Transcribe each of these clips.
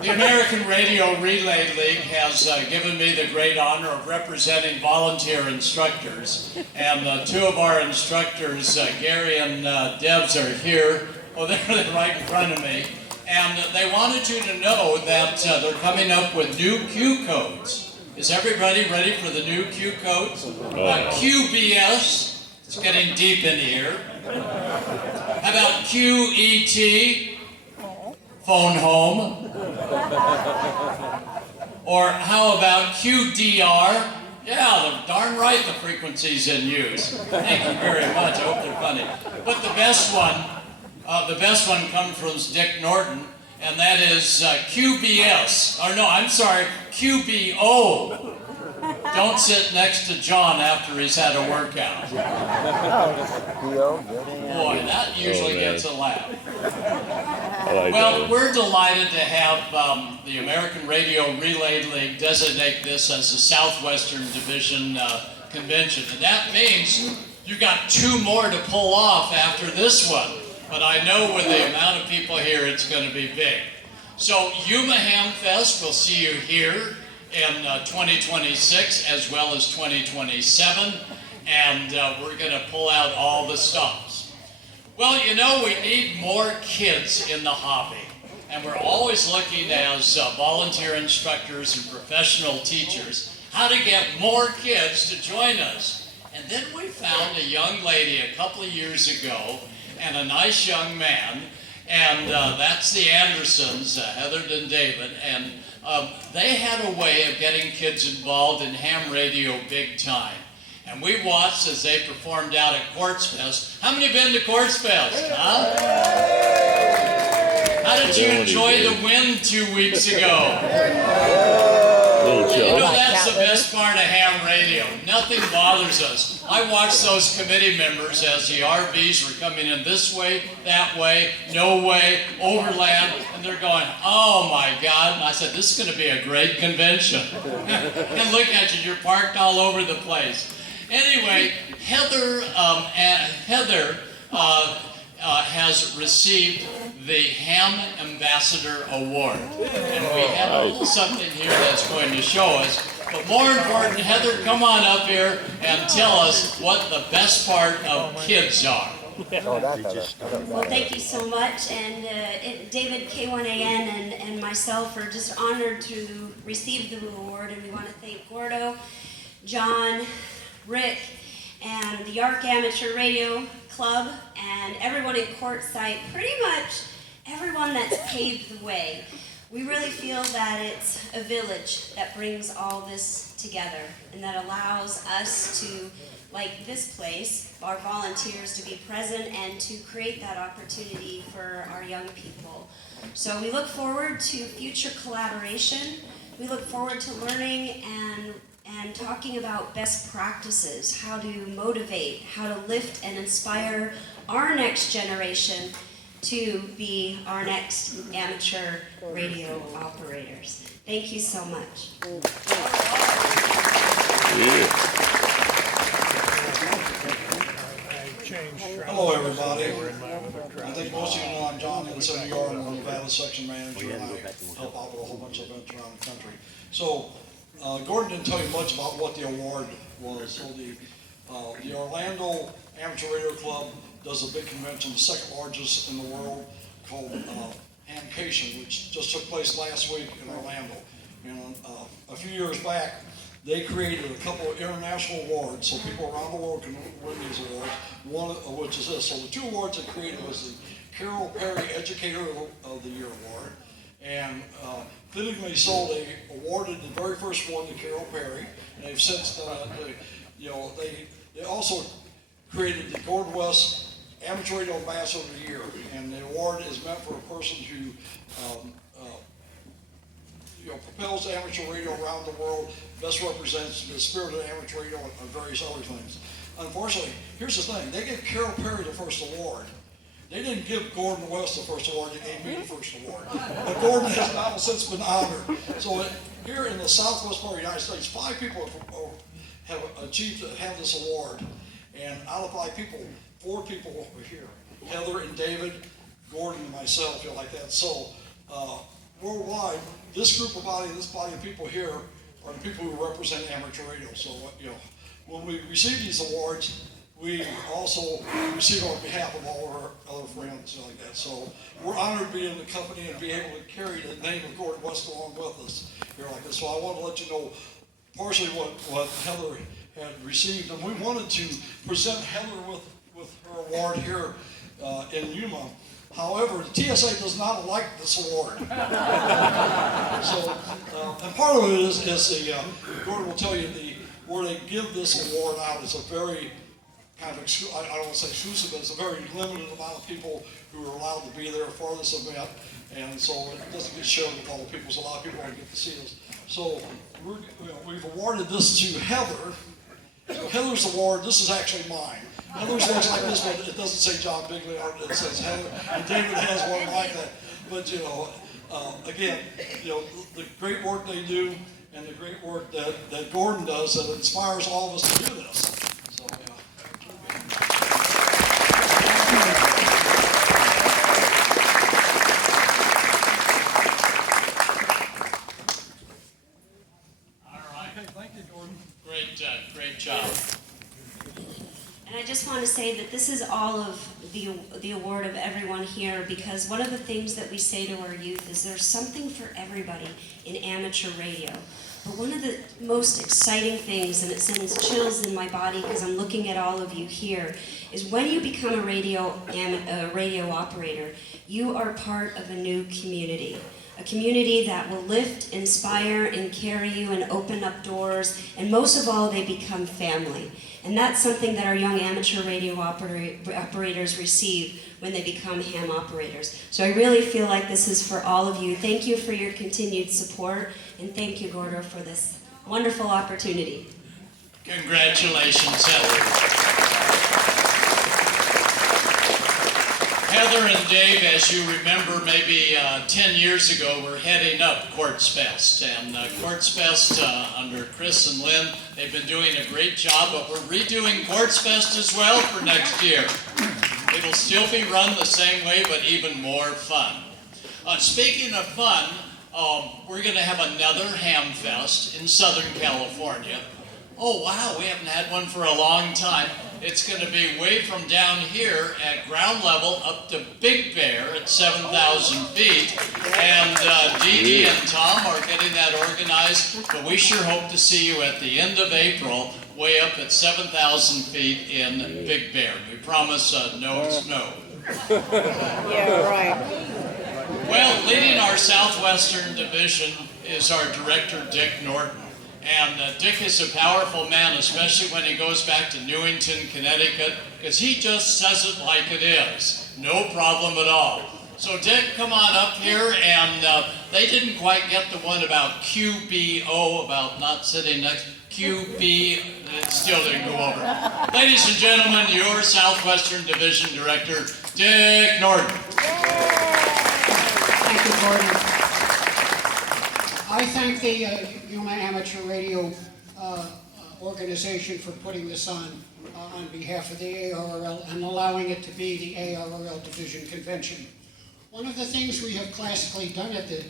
The American Radio Relay League has given me the great honor of representing volunteer instructors. And two of our instructors, Gary and Debs, are here. Oh, they're right in front of me. And they wanted you to know that they're coming up with new Q codes. Is everybody ready for the new Q codes? QBS, it's getting deep in here. How about QET, phone home? Or how about QDR? Yeah, they're darn right the frequency's in use. Thank you very much, I hope they're funny. But the best one comes from Dick Norton, and that is QBS, or no, I'm sorry, QBO. Don't sit next to John after he's had a workout. Boy, that usually gets a laugh. Well, we're delighted to have the American Radio Relay League designate this as a Southwestern Division convention. And that means you've got two more to pull off after this one. But I know with the amount of people here, it's going to be big. So Yuma Hamfest, we'll see you here in 2026 as well as 2027. And we're going to pull out all the stops. Well, you know, we need more kids in the hobby. And we're always looking as volunteer instructors and professional teachers how to get more kids to join us. And then we found a young lady a couple of years ago and a nice young man, and that's the Andersons, Heather and David, and they had a way of getting kids involved in ham radio big time. And we watched as they performed out at Quartz Fest. How many have been to Quartz Fest? Huh? How did you enjoy the wind 2 weeks ago? You know, that's the best part of ham radio. Nothing bothers us. I watched those committee members as the RVs were coming in this way, that way, no way, overland, and they're going, oh my God. And I said, this is going to be a great convention. And look at you, you're parked all over the place. Anyway, Heather has received the Ham Ambassador Award. And we have a little something here that's going to show us. But more important, Heather, come on up here and tell us what the best part of kids are. Well, thank you so much. And David, K1AN, and myself are just honored to receive the award. And we want to thank Gordo, John, Rick, and the Arc Amateur Radio Club, and everyone in Quartzsite, pretty much everyone that's paved the way. We really feel that it's a village that brings all this together and that allows us to, like this place, our volunteers to be present and to create that opportunity for our young people. So we look forward to future collaboration. We look forward to learning and talking about best practices, how to motivate, how to lift and inspire our next generation to be our next amateur radio operators. Thank you so much. Hello everybody. I think most of you know I'm John Henson, I'm the Nevada section manager, and I help out with a whole bunch of events around the country. So Gordon didn't tell you much about what the award was. So the Orlando Amateur Radio Club does a big convention, the second largest in the world, called Hamcation, which just took place last week in Orlando. And a few years back, they created a couple of international awards so people around the world can win these awards, one of which is this. So the two awards they created was the Carol Perry Educator of the Year Award, and fittingly so, they awarded the very first one to Carol Perry, and they've since they also created the Gordon West Amateur Radio Ambassador of the Year, and the award is meant for a person who propels amateur radio around the world, best represents the spirit of amateur radio and various other things. Unfortunately, here's the thing, they gave Carol Perry the first award. They didn't give Gordon West the first award, they gave me the first award. But Gordon has now since been honored. So here in the southwest part of the United States, 5 people have achieved to have this award. And out of 5 people, 4 people were here. Heather and David, Gordon and myself, like that. So worldwide, this body of people here are the people who represent amateur radio. So, when we receive these awards, we also receive on behalf of all of our other friends like that. So we're honored to be in the company and be able to carry the name of Gordon West along with us here like this. So I want to let you know partially what Heather had received, and we wanted to present Heather with her award here in Yuma. However, the TSA does not like this award. So, and part of it is Gordon will tell you where they give this award out is a very kind of, I don't want to say exclusive, but it's a very limited amount of people who are allowed to be there for this event, and so it doesn't get shared with all the people, so a lot of people don't get to see this. So we've awarded this to Heather. So Heather's award, this is actually mine. Heather's looks like this, but it doesn't say John Bigley on it, it says Heather, and David has one like that. But again, the great work they do and the great work that Gordon does that inspires all of us to do this. So, All right. okay, thank you, Gordon. Great job. And I just want to say that this is all of the award of everyone here, because one of the things that we say to our youth is there's something for everybody in amateur radio. But one of the most exciting things, and it sends chills in my body because I'm looking at all of you here, is when you become a radio operator, you are part of a new community. A community that will lift, inspire, and carry you and open up doors, and most of all, they become family. And that's something that our young amateur radio operators receive when they become ham operators. So I really feel like this is for all of you. Thank you for your continued support, and thank you, Gordo, for this wonderful opportunity. Congratulations, Heather. Heather and Dave, as you remember, maybe 10 years ago, were heading up Quartz Fest. And Quartz Fest, under Chris and Lynn, they've been doing a great job, but we're redoing Quartz Fest as well for next year. It'll still be run the same way, but even more fun. Speaking of fun, we're going to have another hamfest in Southern California. Oh, wow, we haven't had one for a long time. It's going to be way from down here at ground level up to Big Bear at 7,000 feet. And Dee Dee and Tom are getting that organized, but we sure hope to see you at the end of April way up at 7,000 feet in Big Bear. We promise no snow. Yeah, right. Well, leading our Southwestern Division is our director, Dick Norton. And Dick is a powerful man, especially when he goes back to Newington, Connecticut, because he just says it like it is. No problem at all. So Dick, come on up here, and they didn't quite get the one about QBO, about not sitting next, QB, it still didn't go over. Ladies and gentlemen, your Southwestern Division Director, Dick Norton. Thank you, Gordon. I thank the Yuma Amateur Radio organization for putting this on behalf of the ARRL and allowing it to be the ARRL Division Convention. One of the things we have classically done at the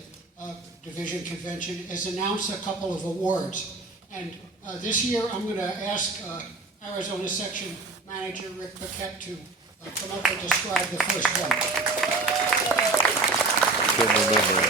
Division Convention is announce a couple of awards. And this year I'm going to ask Arizona Section Manager Rick Paquette to come up and describe the first one.